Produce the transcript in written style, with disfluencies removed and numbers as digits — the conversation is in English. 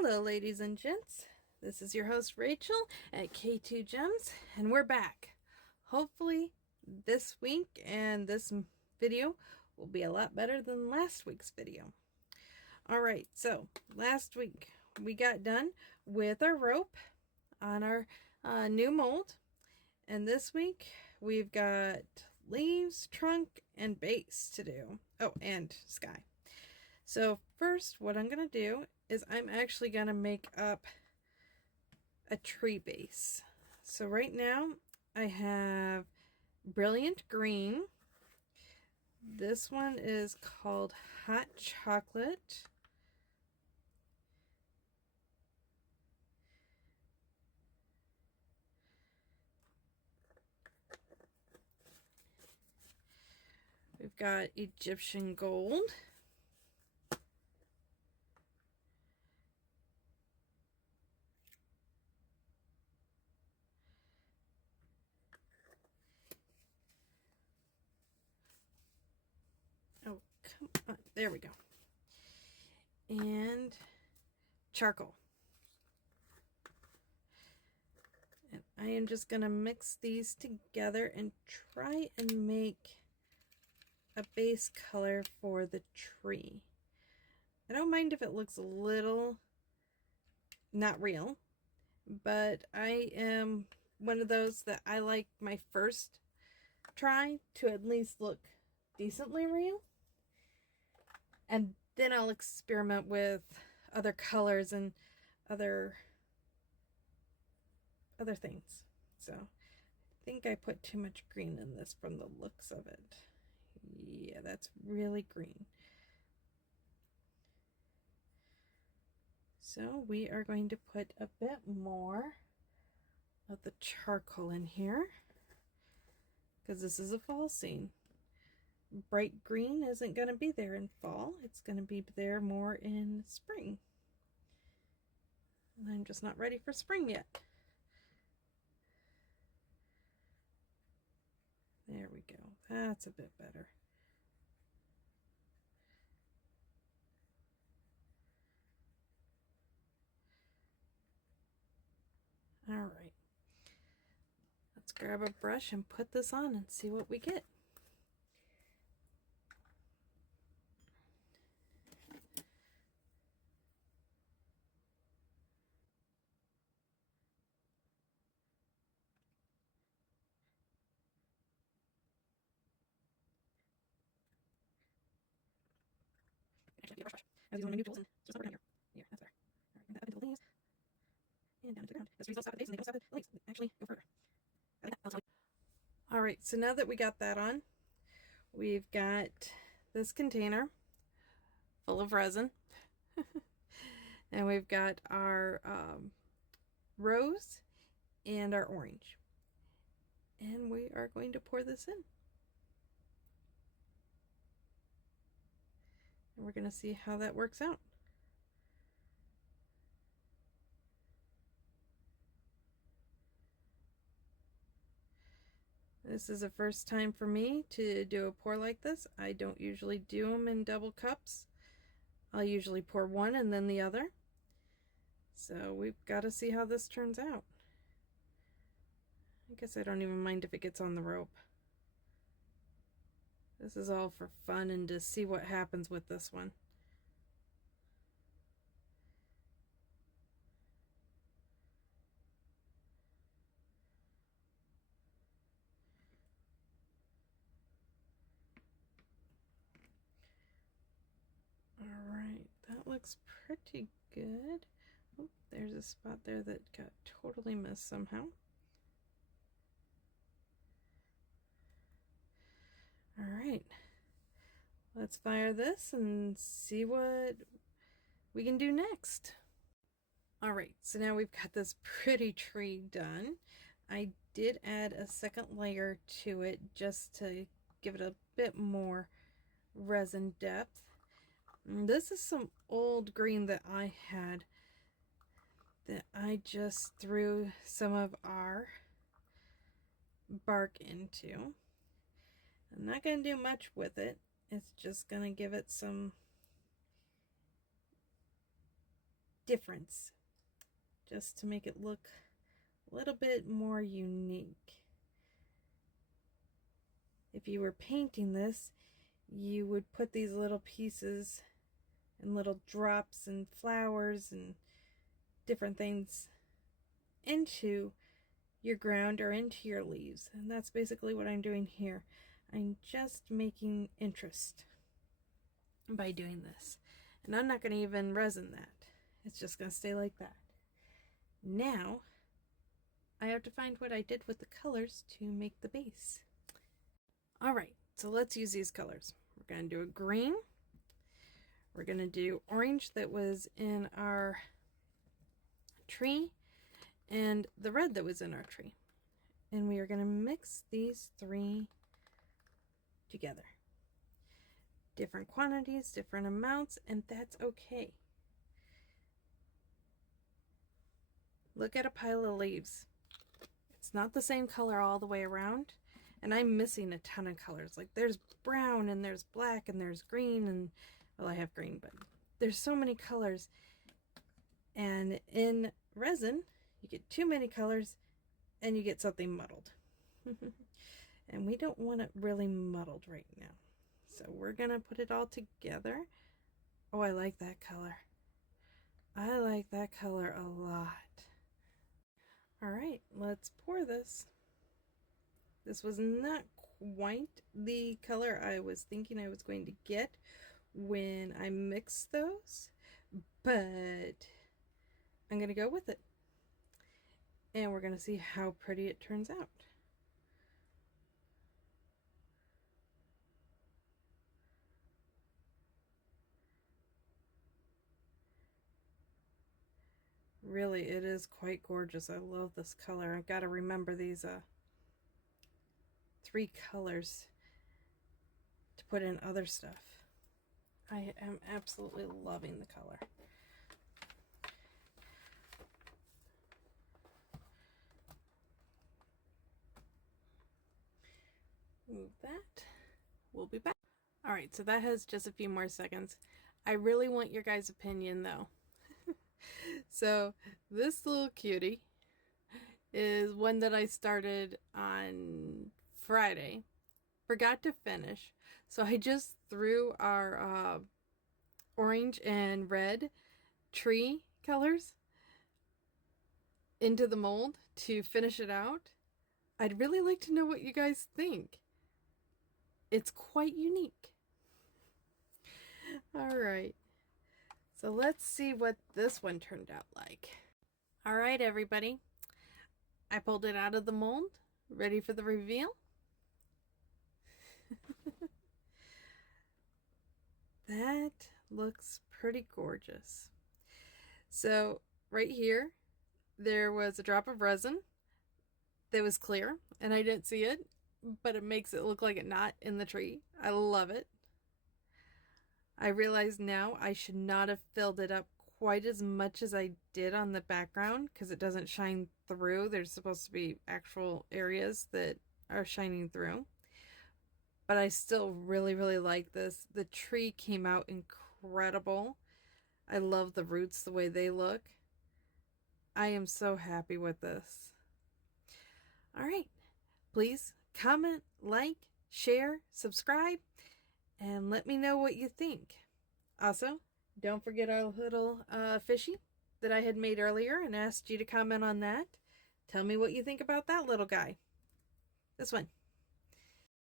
Hello, ladies and gents. This is your host, Rachel, at K2 Gems, and we're back. Hopefully, this week and this video will be a lot better than last week's video. Alright, so last week we got done with our rope on our new mold, and this week we've got leaves, trunk, and base to do. Oh, and sky. So first, what I'm going to do is I'm actually going to make up a tree base. So right now I have Brilliant Green. This one is called Hot Chocolate. We've got Egyptian Gold. Oh, come on. There we go. And charcoal. And I am just going to mix these together and try and make a base color for the tree. I don't mind if it looks a little not real, but I am one of those that I like my first try to at least look decently real, and then I'll experiment with other colors and other things. So I think I put too much green in this from the looks of it. Yeah, that's really green. So we are going to put a bit more of the charcoal in here because this is a fall scene. Bright green isn't going to be there in fall. It's going to be there more in spring. And I'm just not ready for spring yet. There we go. That's a bit better. All right. Let's grab a brush and put this on and see what we get. Actually, brush. I was using my new tools and just put it down here. Yeah, that's better. All right, bring that up into the leaves and down into the ground. The trees don't stop at the base and they don't stop at the leaves. They actually go further. All right, so now that we got that on, we've got this container full of resin, and we've got our rose and our orange, and we are going to pour this in. And we're going to see how that works out. This is the first time for me to do a pour like this. I don't usually do them in double cups. I'll usually pour one and then the other. So we've got to see how this turns out. I guess I don't even mind if it gets on the rope. This is all for fun and to see what happens with this one. Alright, that looks pretty good. Oh, there's a spot there that got totally missed somehow. Alright, let's fire this and see what we can do next. Alright, so now we've got this pretty tree done. I did add a second layer to it just to give it a bit more resin depth. This is some old green that I had that I just threw some of our bark into. I'm not going to do much with it. It's just going to give it some difference, just to make it look a little bit more unique. If you were painting this, you would put these little pieces and little drops and flowers and different things into your ground or into your leaves. And that's basically what I'm doing here. I'm just making interest by doing this. And I'm not going to even resin that. It's just going to stay like that. Now, I have to find what I did with the colors to make the base. Alright, so let's use these colors. We're going to do a green. We're going to do orange that was in our tree, and the red that was in our tree. And we are going to mix these three together. Different quantities, different amounts, and that's okay. Look at a pile of leaves. It's not the same color all the way around, and I'm missing a ton of colors. Like there's brown and there's black and there's green, and well, I have green, but there's so many colors. And in resin, you get too many colors and you get something muddled. And we don't want it really muddled right now. So we're gonna put it all together. Oh, I like that color. I like that color a lot. All right, let's pour this. This was not quite the color I was thinking I was going to get when I mixed those, but I'm gonna go with it. And we're gonna see how pretty it turns out. Really, it is quite gorgeous. I love this color. I've got to remember these three colors to put in other stuff. I am absolutely loving the color. Move that. We'll be back. All right, so that has just a few more seconds. I really want your guys' opinion though. So this little cutie is one that I started on Friday. Forgot to finish. So I just threw our orange and red tree colors into the mold to finish it out. I'd really like to know what you guys think. It's quite unique. All right. So let's see what this one turned out like. All right, everybody. I pulled it out of the mold, ready for the reveal. That looks pretty gorgeous. So right here, there was a drop of resin that was clear, and I didn't see it, but it makes it look like it's not in the tree. I love it. I realize now I should not have filled it up quite as much as I did on the background because it doesn't shine through. There's supposed to be actual areas that are shining through. But I still really, really like this. The tree came out incredible. I love the roots, the way they look. I am so happy with this. All right. Please comment, like, share, subscribe, and let me know what you think. Also, don't forget our little fishy that I had made earlier and asked you to comment on that. Tell me what you think about that little guy. This one.